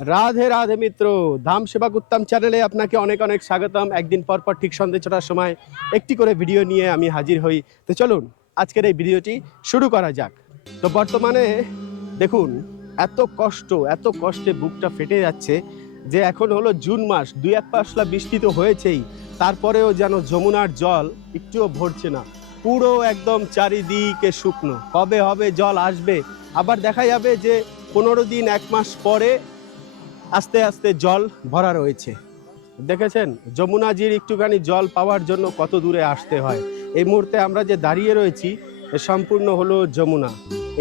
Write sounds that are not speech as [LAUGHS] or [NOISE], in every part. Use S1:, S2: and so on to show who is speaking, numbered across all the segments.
S1: রাধে রাধে মিত্র, ধাম সেবা উত্তম চ্যানেলে আপনাকে অনেক অনেক স্বাগতম। একদিন পর পর ঠিক সন্ধ্যে ছটার সময় একটি করে ভিডিও নিয়ে আমি হাজির হই। তো চলুন, আজকের এই ভিডিওটি শুরু করা যাক। তো বর্তমানে দেখুন, এত কষ্ট, এত কষ্টে বুকটা ফেটে যাচ্ছে যে এখন হলো জুন মাস, দুই এক পাশলা বৃষ্টি তো হয়েছেই। তারপরেও যেন যমুনার জল একটুও ভরছে না। পুরো একদম চারিদিকে শুকনো। কবে হবে জল আসবে? আবার দেখা যাবে যে পনেরো দিন, এক মাস পরে আস্তে আস্তে জল ভরা রয়েছে। দেখেছেন? যমুনাজির একটুখানি জল পাওয়ার জন্য কত দূরে আসতে হয়। এই মুহূর্তে আমরা যে দাঁড়িয়ে রয়েছি সম্পূর্ণ হলো যমুনা।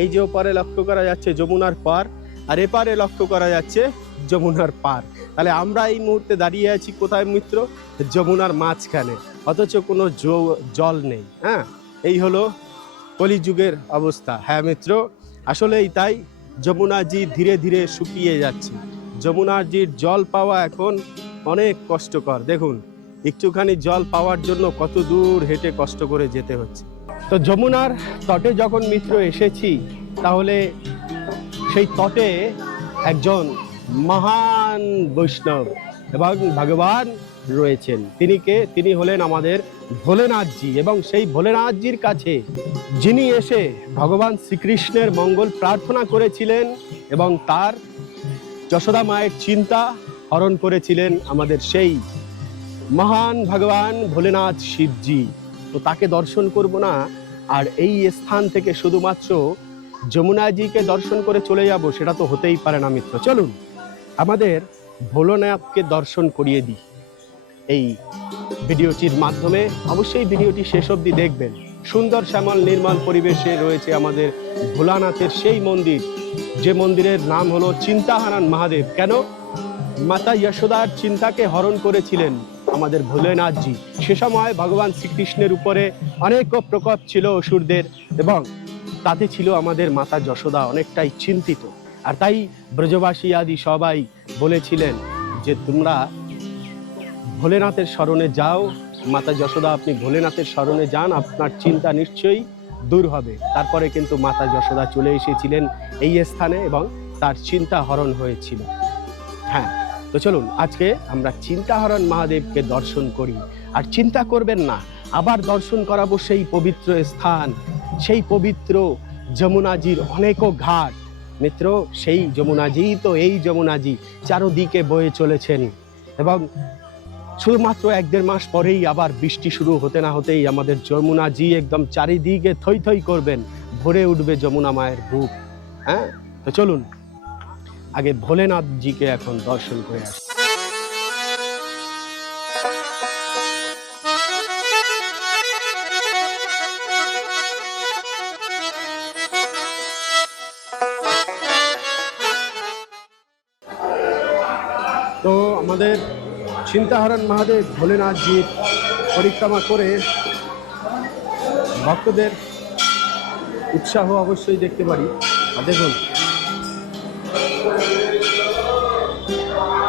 S1: এই যে ওপারে লক্ষ্য করা যাচ্ছে যমুনার পার, আর এপারে লক্ষ্য করা যাচ্ছে যমুনার পার। তাহলে আমরা এই মুহূর্তে দাঁড়িয়ে আছি কোথায় মিত্র? যমুনার মাঝখানে। অথচ কোনো জল নেই হ্যাঁ? এই হলো কলিযুগের অবস্থা। হ্যাঁ মিত্র, আসলেই তাই। যমুনাজি ধীরে ধীরে শুকিয়ে যাচ্ছে। যমুনাজির জল পাওয়া এখন অনেক কষ্টকর। দেখুন, একটুখানি জল পাওয়ার জন্য কত দূর হেঁটে কষ্ট করে যেতে হচ্ছে। তো যমুনার তটে যখন মিত্র এসেছি, তাহলে সেই তটে একজন মহান বৈষ্ণব এবং ভগবান রয়েছেন। তিনি কে? তিনি হলেন আমাদের ভোলেনাথজি এবং সেই ভোলেনাথজির কাছে যিনি এসে ভগবান শ্রীকৃষ্ণের মঙ্গল প্রার্থনা করেছিলেন এবং তার যশোদা মায়ের চিন্তা হরণ করেছিলেন আমাদের সেই মহান ভগবান ভোলেনাথ শিবজি। তো তাকে দর্শন করব না, আর এই স্থান থেকে শুধুমাত্র যমুনাজিকে দর্শন করে চলে যাব, সেটা তো হতেই পারে না মিত্র। চলুন, আমাদের ভোলেনাথকে দর্শন করিয়ে দিই। এই ভিডিওটির মাধ্যমে অবশ্যই ভিডিওটি শেষ অবধি দেখবেন। সুন্দর শ্যামল নির্মাণ পরিবেশে রয়েছে আমাদের ভোলানাথের সেই মন্দির। যে মন্দিরের নাম হলো চিন্তাহারান মহাদেব। কেন? মাতা যশোদার চিন্তাকে হরণ করেছিলেন আমাদের ভোলেনাথজি। সে সময় ভগবান শ্রীকৃষ্ণের উপরে অনেক প্রকোপ ছিল অসুরদের এবং তাতে ছিল আমাদের মাতা যশোদা অনেকটাই চিন্তিত। আর তাই ব্রজবাসী আদি সবাই বলেছিলেন যে, তোমরা ভোলেনাথের স্মরণে যাও। মাতা যশোদা, আপনি ভোলেনাথের স্মরণে যান। আপনার চিন্তা নিশ্চয়ই দূর হবে। তারপরে কিন্তু মাতা যশোদা চলে এসেছিলেন এই স্থানে এবং তার চিন্তা হরণ হয়েছিল। হ্যাঁ তো চলুন, আজকে আমরা চিন্তাহরণ মহাদেবকে দর্শন করি। আর চিন্তা করবেন না, আবার দর্শন করাবো সেই পবিত্র স্থান, সেই পবিত্র যমুনাজির অনেকও ঘাট। মিত্র, সেই যমুনাজি তো এই যমুনাজি, চারোদিকে বয়ে চলেছেন। এবং শুধুমাত্র এক দেড় মাস পরেই আবার বৃষ্টি শুরু হতে না হতেই আমাদের যমুনাজি একদম চারিদিকে থই থই করবেন। ভরে উঠবে যমুনা মায়ের বুক হ্যাঁ? তো চলুন, আগে ভোলেনাথজিকে এখন দর্শন করে আসি। তো আমাদের চিন্তাহরণ মহাদেব ভোলেনাথজির পরিক্রমা করে ভক্তদের উৎসাহ অবশ্যই দেখতে পারি। আর দেখুন,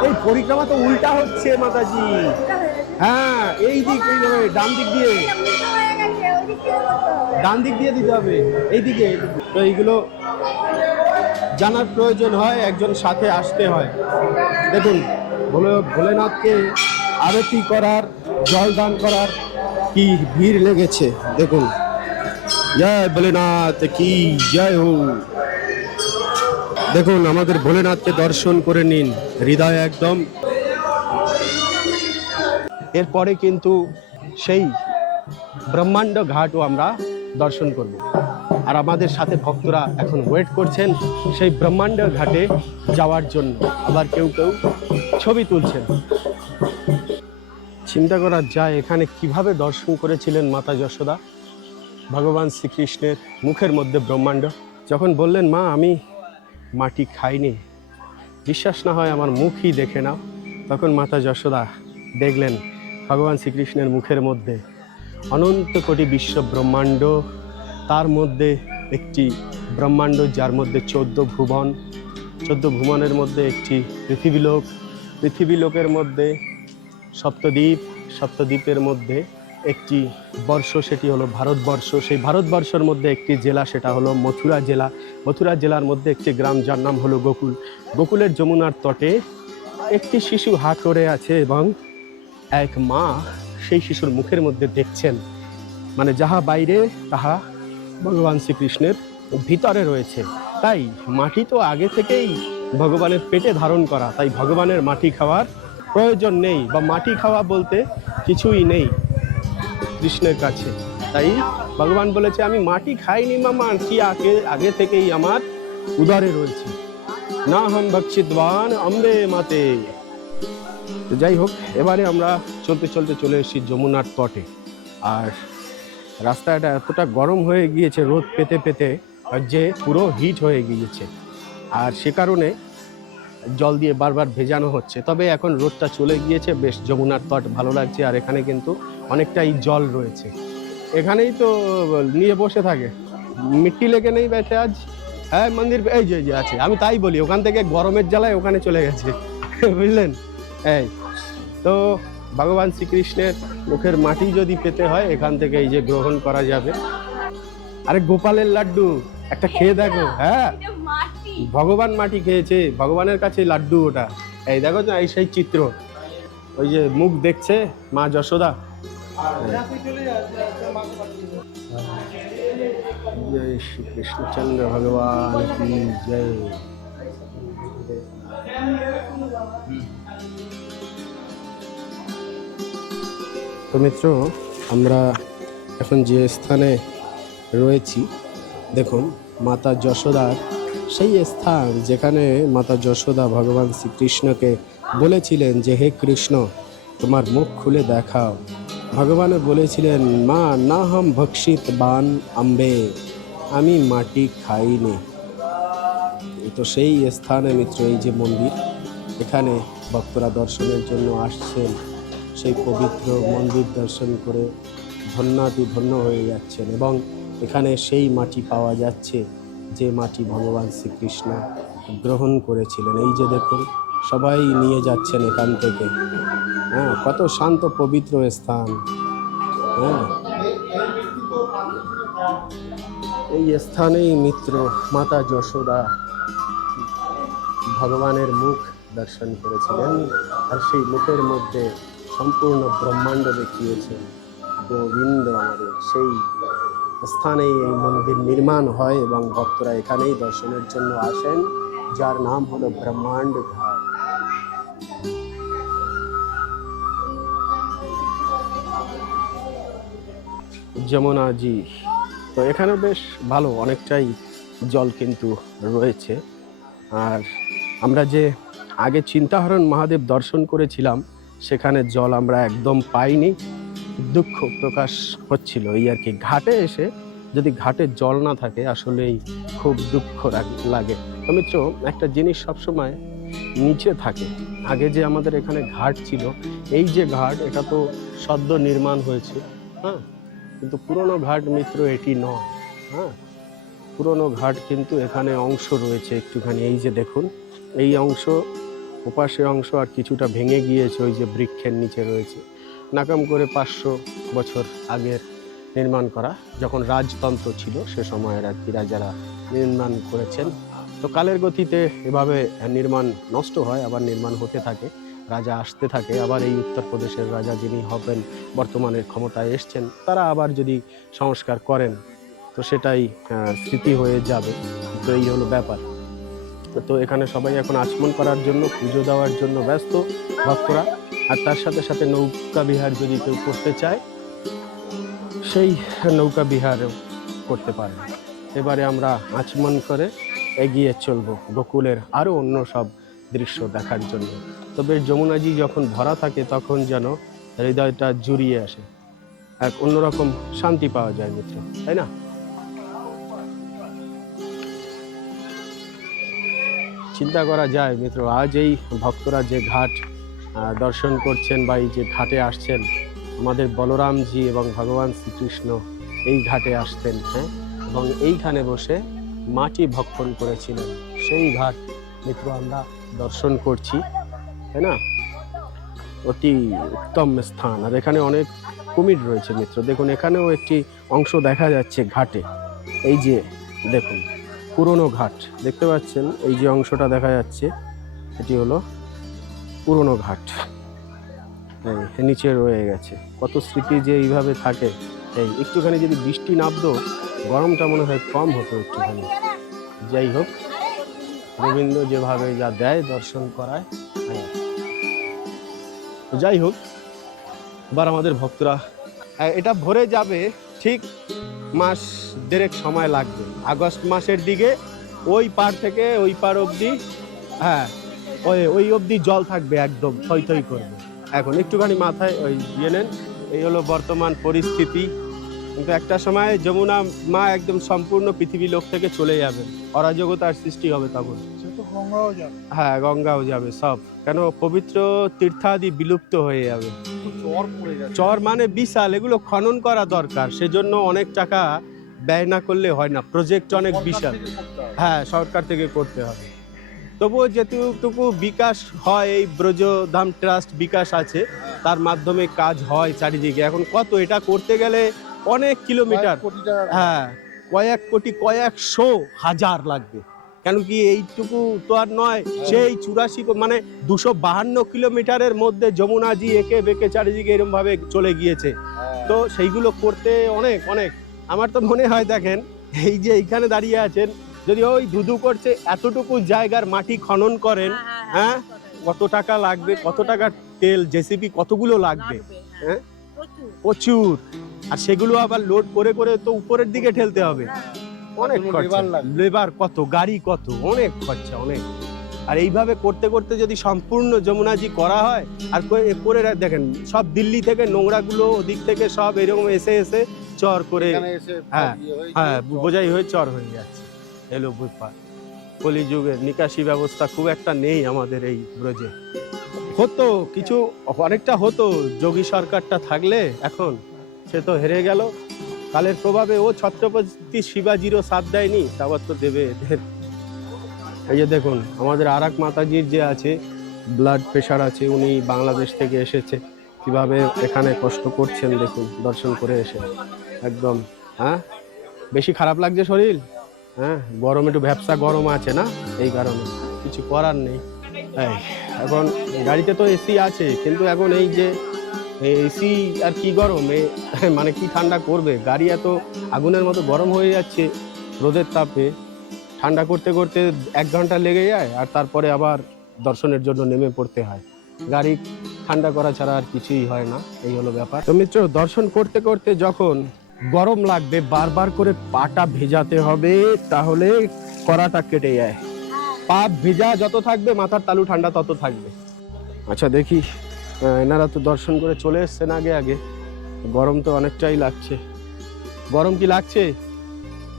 S1: এই পরিক্রমা তো উল্টা হচ্ছে মাতাজি। হ্যাঁ এই দিক এইভাবে ডান দিক দিয়ে। ডান দিক দিয়ে দিতে হবে, এই দিকে। তো এইগুলো জানার প্রয়োজন হয়, একজন সাথে আসতে হয়। দেখুন ভোলে ভোলেনাথকে আরতি করার জল দান করার কি ভিড় লেগেছে? দেখুন। জয় ভোলেনাথ কি জয় হো। দেখুন, আমাদের ভোলেনাথকে দর্শন করে নিন। হৃদয় একদম। এরপরে কিন্তু সেই ব্রহ্মাণ্ড ঘাটও আমরা দর্শন করব। আর আমাদের সাথে ভক্তরা এখন ওয়েট করছেন সেই ব্রহ্মাণ্ড ঘাটে যাওয়ার জন্য। আবার কেউ কেউ ছবি তুলছেন। চিন্তা করা যায় এখানে কীভাবে দর্শন করেছিলেন মাতা যশোদা? ভগবান শ্রীকৃষ্ণের মুখের মধ্যে ব্রহ্মাণ্ড। যখন বললেন, মা, আমি মাটি খাইনি। বিশ্বাস না হয় আমার মুখই দেখে নাও। তখন মাতা যশোদা দেখলেন ভগবান শ্রীকৃষ্ণের মুখের মধ্যে অনন্ত কোটি বিশ্ব ব্রহ্মাণ্ড। তার মধ্যে একটি ব্রহ্মাণ্ড, যার মধ্যে চোদ্দ ভুবন। চোদ্দ ভুবনের মধ্যে একটি পৃথিবীলোক। পৃথিবীলোকের মধ্যে, সপ্তদ্বীপ, সপ্তদ্বীপের মধ্যে একটি বর্ষ, সেটি হলো ভারতবর্ষ। সেই ভারতবর্ষের মধ্যে একটি জেলা, সেটা হলো মথুরা জেলা। মথুরা জেলার মধ্যে একটি গ্রাম, যার নাম হলো গোকুল। গোকুলের যমুনার তটে একটি শিশু হাট করে আছে এবং এক মা সেই শিশুর মুখের মধ্যে দেখছেন। মানে যাহা বাইরে, তাহা ভগবান শ্রীকৃষ্ণের ভিতরে রয়েছে। তাই মাটি তো আগে থেকেই ভগবানের পেটে ধারণ করা, তাই ভগবানের মাটি খাওয়ার প্রয়োজন নেই বা মাটি খাওয়া বলতে কিছুই নেই কৃষ্ণের কাছে। তাই ভগবান বলেছে, আমি মাটি খাইনি মামা কি আগে আগে থেকেই আমার উদারে রয়েছে। না হাম ভক্ষিতবান, অম্বে মাতে। তো যাই হোক, এবারে আমরা চলতে চলতে চলে এসেছি যমুনার তটে। আর রাস্তাটা এতটা গরম হয়ে গিয়েছে, রোদ পেতে পেতে যে পুরো হিট হয়ে গিয়েছে। আর সে কারণে জল দিয়ে বারবার ভেজানো হচ্ছে। তবে এখন রোদটা চলে গিয়েছে, বেশ যমুনার তট ভালো লাগছে আর এখানে কিন্তু অনেকটাই জল রয়েছে। এখানেই তো নিয়ে বসে থাকে। মিট্টি লেগে নেই বেঁচে আজ। হ্যাঁ মন্দির, এই যে আছে। আমি তাই বলি, ওখান থেকে গরমের জ্বালায় ওখানে চলে গেছে। [LAUGHS] বুঝলেন? এই, তো ভগবান শ্রীকৃষ্ণের মুখের মাটি যদি পেতে হয়, এখান থেকে এই যে গ্রহণ করা যাবে। আরে গোপালের লাড্ডু, একটা খেয়ে দেখো হ্যাঁ? ভগবান মাটি খেয়েছে, ভগবানের কাছে লাড্ডু ওটা। এই দেখো না এই সেই চিত্র। ওই যে মুখ দেখছে মা যশোদা। জয় শ্রী কৃষ্ণচন্দ্র ভগবান জয়। তো মিত্র, আমরা এখন যে স্থানে রয়েছি, দেখুন, মাতা যশোদার সেই স্থান যেখানে মাতা যশোদা ভগবান শ্রীকৃষ্ণকে বলেছিলেন যে, হে কৃষ্ণ, তোমার মুখ খুলে দেখাও। ভগবানও বলেছিলেন, মা, না হাম ভক্ষিত বান আম্বে, আমি মাটি খাইনি। তো সেই স্থানে মিত্র, এই যে মন্দির, এখানে ভক্তরা দর্শনের জন্য আসছেন। সেই পবিত্র মন্দির দর্শন করে ধন্যাতি ধন্য হয়ে যাচ্ছেন এবং এখানে সেই মাটি পাওয়া যাচ্ছে। যে মাটি ভগবান শ্রীকৃষ্ণ গ্রহণ করেছিলেন। এই যে দেখুন, সবাই নিয়ে যাচ্ছেন এখান থেকে। হ্যাঁ কত শান্ত, পবিত্র স্থান। হ্যাঁ এই স্থানেই মিত্র মাতা যশোদা ভগবানের মুখ দর্শন করেছিলেন আর সেই মুখের মধ্যে সম্পূর্ণ ব্রহ্মাণ্ড দেখিয়েছেন গোবিন্দ আমাদের, সেই স্থানেই এই মন্দির নির্মাণ হয় এবং ভক্তরা এখানেই দর্শনের জন্য আসেন, যার নাম হলো ব্রহ্মাণ্ড ঘাট। যমুনাজি তো এখানে বেশ ভালো, অনেকটাই জল কিন্তু রয়েছে। আর আমরা যে আগে চিন্তাহরণ মহাদেব দর্শন করেছিলাম, সেখানে জল আমরা একদম পাইনি। দুঃখ প্রকাশ হচ্ছিল। এই আর কি, ঘাটে এসে যদি ঘাটে জল না থাকে, আসলেই খুব দুঃখ লাগ- তো মিত্র, একটা জিনিস সবসময় নিচে থাকে। আগে যে আমাদের এখানে ঘাট ছিল, এই যে ঘাট, এটা তো সদ্য নির্মাণ হয়েছে হ্যাঁ? কিন্তু পুরনো ঘাট মিত্র, এটি নয় হ্যাঁ? পুরনো ঘাট কিন্তু এখানে অংশ রয়েছে একটুখানি। এই যে দেখুন, এই অংশ, ওপাশে অংশ আর কিছুটা ভেঙে গিয়েছে, ওই যে বৃক্ষের নিচে রয়েছে। নাকাম করে পাঁচশো বছর আগের নির্মাণ করা যখন রাজতন্ত্র ছিল, সে সময়ের আর কি রাজারা নির্মাণ করেছেন। তো কালের গতিতে এভাবে নির্মাণ নষ্ট হয়, আবার নির্মাণ হতে থাকে, রাজা আসতে থাকে, আবার এই উত্তরপ্রদেশের রাজা যিনি হবেন বর্তমানের ক্ষমতায় এসছেন, তারা আবার যদি সংস্কার করেন, তো সেটাই স্মৃতি হয়ে যাবে। তো এই হলো ব্যাপার। তো এখানে সবাই এখন আচমন করার জন্য, পুজো দেওয়ার জন্য ব্যস্ত, ভক্তরা। আর তার সাথে সাথে নৌকা বিহার যদি কেউ করতে চায়, সেই নৌকা বিহারও করতে পারে। এবারে আমরা আচমন করে এগিয়ে চলবো গোকুলের আরও অন্য সব দৃশ্য দেখার জন্য। তবে যমুনাজি যখন ভরা থাকে, তখন যেন হৃদয়টা জুড়িয়ে আসে। এক অন্যরকম শান্তি পাওয়া যায় মিত্র, তাই না? চিন্তা করা যায় মিত্র, আজ এই ভক্তরা যে ঘাট দর্শন করছেন বা এই যে ঘাটে আসছেন, আমাদের বলরামজি এবং ভগবান শ্রীকৃষ্ণ এই ঘাটে আসতেন হ্যাঁ? এবং এইখানে বসে মাটি ভক্ষণ করেছিলেন। সেই ঘাট, মিত্র, আমরা দর্শন করছি, তাই না? অতি উত্তম স্থান। আর এখানে অনেক কুমির রয়েছে, মিত্র। দেখুন, এখানেও একটি অংশ দেখা যাচ্ছে ঘাটে। এই যে, দেখুন, পুরনো ঘাট। দেখতে পাচ্ছেন, এই যে অংশটা দেখা যাচ্ছে, এটি হলো পুরনো ঘাট। এই নিচে রয়ে গেছে। কত স্মৃতি যে এইভাবে থাকে। এই একটুখানি যদি বৃষ্টি নামতো গরমটা মনে হয় কম হতো একটুখানি। যাই হোক রবীন্দ্র যেভাবে যা দেয় দর্শন করায় হ্যাঁ। যাই হোক এবার আমাদের ভক্তরা হ্যাঁ, এটা ভরে যাবে ঠিক মাস দেড়েক সময় লাগবে। আগস্ট মাসের দিকে ওই পার থেকে ওই পার অবধি হ্যাঁ ওই ওই অবধি জল থাকবে একদম থই থই করবে। এখন একটুখানি মাথায় ওই ইয়ে নেন এই হলো বর্তমান পরিস্থিতি। কিন্তু একটা সময় যমুনা মা একদম সম্পূর্ণ পৃথিবী লোক থেকে চলে যাবে। অরাজকতার সৃষ্টি হবে তখন।
S2: সে তো গঙ্গাও যাবে।
S1: হ্যাঁ গঙ্গাও যাবে সব। কেন? পবিত্র তীর্থাদি বিলুপ্ত হয়ে যাবে।
S2: চর
S1: মানে বিশাল এগুলো খনন করা দরকার। সেজন্য অনেক টাকা ব্যয় না করলে হয় না। প্রজেক্ট অনেক বিশাল। হ্যাঁ সরকার থেকে করতে হবে। তবুও যেটুকু বিকাশ হয় এই ব্রজধাম ট্রাস্ট বিকাশ আছে তার মাধ্যমে কাজ হয় চারিদিকে। এখন কত? এটা করতে গেলে অনেক কিলোমিটার। হ্যাঁ কয়েক কোটি কয়েকশো হাজার লাগবে। কেন কি এইটুকু তো আর নয় সেই চুরাশি মানে দুশো বাহান্ন কিলোমিটারের মধ্যে যমুনাজি একে বেঁকে চারিদিকে এরকম ভাবে চলে গিয়েছে।
S2: হ্যাঁ।
S1: তো সেইগুলো করতে অনেক অনেক। আমার তো মনে হয় দেখেন এই যে এইখানে দাঁড়িয়ে আছেন যদি ওই ধুধু করছে এতটুকু জায়গার মাটি খনন করেন হ্যাঁ? কত টাকা লাগবে কত টাকা তেল জেসিপি কতগুলো লাগবে? হ্যাঁ? প্রচুর। আর সেগুলো আবার লোড করে করে তো উপরের দিকে ঠেলতে হবে। অনেক খরচা। লেবার কত গাড়ি কত অনেক খরচা অনেক। আর এইভাবে করতে করতে যদি সম্পূর্ণ যমুনাজি করা হয় আর করে- করে দেখেন সব দিল্লি থেকে নোংরাগুলো ওদিক থেকে সব এরকম এসে এসে চর করে হ্যাঁ,
S2: ইয়ে
S1: হ্যাঁ বোঝাই হয়ে চর হয়ে যাচ্ছে। এলো ব্যাপার কলিযুগের নিকাশি ব্যবস্থা খুব একটা নেই আমাদের এই ব্রজে। হতো, কিছু অনেকটা হতো, যোগী সরকারটা থাকলে এখন সে তো হেরে গেল। কালের প্রভাবে ও ছত্রপতি শিবাজিরও সাথ দেয়নি, তারপর তো দেবে এদের। এই যে দেখুন, আমাদের আর এক মাতাজির যে আছে ব্লাড প্রেশার আছে, উনি বাংলাদেশ থেকে এসেছে। কীভাবে এখানে কষ্ট করছেন দেখুন, দর্শন করে এসে। একদম হ্যাঁ? বেশি খারাপ লাগছে শরীর? হ্যাঁ গরম একটু ব্যবসা গরম আছে না? এই কারণে কিছু করার নেই। এখন গাড়িতে তো এসি আছে, কিন্তু এখন এই যে এসি আর কি গরম [LAUGHS] মানে কি ঠান্ডা করবে? গাড়ি এত আগুনের মতো গরম হয়ে যাচ্ছে রোদের তাপে। ঠান্ডা করতে করতে এক ঘণ্টা লেগে যায়, আর তারপরে আবার দর্শনের জন্য নেমে পড়তে হয়। গাড়ি ঠান্ডা করা ছাড়া আর কিছুই হয় না, এই হলো ব্যাপার। তো মিত্র, দর্শন করতে করতে যখন গরম লাগবে বারবার করে পাটা ভেজাতে হবে তাহলে কড়াটা কেটে যায়। পা ভেজা যত থাকবে মাথার তালু ঠান্ডা তত থাকবে। আচ্ছা দেখি এনারা তো দর্শন করে চলে এসছেন আগে আগে। গরম তো অনেকটাই লাগছে। গরম কি লাগছে?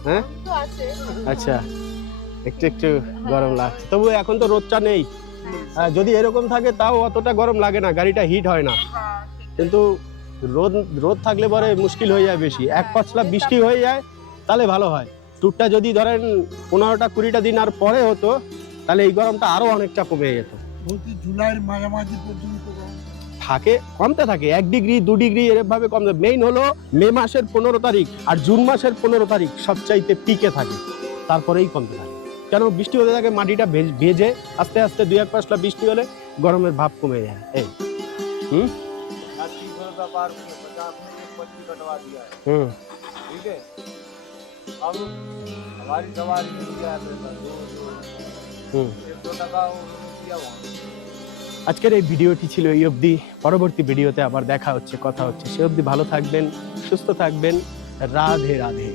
S1: হ্যাঁ? আচ্ছা একটু একটু গরম লাগছে। তবু এখন তো রোদটা নেই। হ্যাঁ, যদি এরকম থাকে তাও অতটা গরম লাগে না গাড়িটা হিট হয় না। কিন্তু রোদ রোদ থাকলে পরে মুশকিল হয়ে যায় বেশি। এক পাঁচলা বৃষ্টি হয়ে যায় তাহলে ভালো হয়। ট্যুরটা যদি ধরেন পনেরোটা কুড়িটা দিন আর পরে হতো তাহলে এই গরমটা আরও অনেকটা কমে যেত।
S2: জুলাইয়ের মাঝামাঝি পর্যন্ত
S1: থাকে কমতে থাকে। এক ডিগ্রি দু ডিগ্রি এরকম ভাবে কমতে মেইন হলো মে মাসের পনেরো তারিখ আর জুন মাসের পনেরো তারিখ সবচাইতে পিকে থাকে। তারপরেই কমতে থাকে। কেন? বৃষ্টি হতে থাকে মাটিটা ভেজ- ভেজে আস্তে আস্তে দুই এক পাঁচটা বৃষ্টি হলে গরমের ভাব কমে যায়। এই। হুম?
S2: अस्सी सौ का पार में पचास में एक पट्टी कटवा दिया है
S1: হুম
S2: ठीक है अब हमारी सवारी में दिया है पैसा दो दो
S1: হুম
S2: एक सौ टका उन्होंने दिया वहाँ
S1: আজকের এই ভিডিওটি ছিল এই অবধি পরবর্তী ভিডিওতে আবার দেখা হচ্ছে কথা হচ্ছে সে অবধি ভালো থাকবেন সুস্থ থাকবেন রাধে রাধে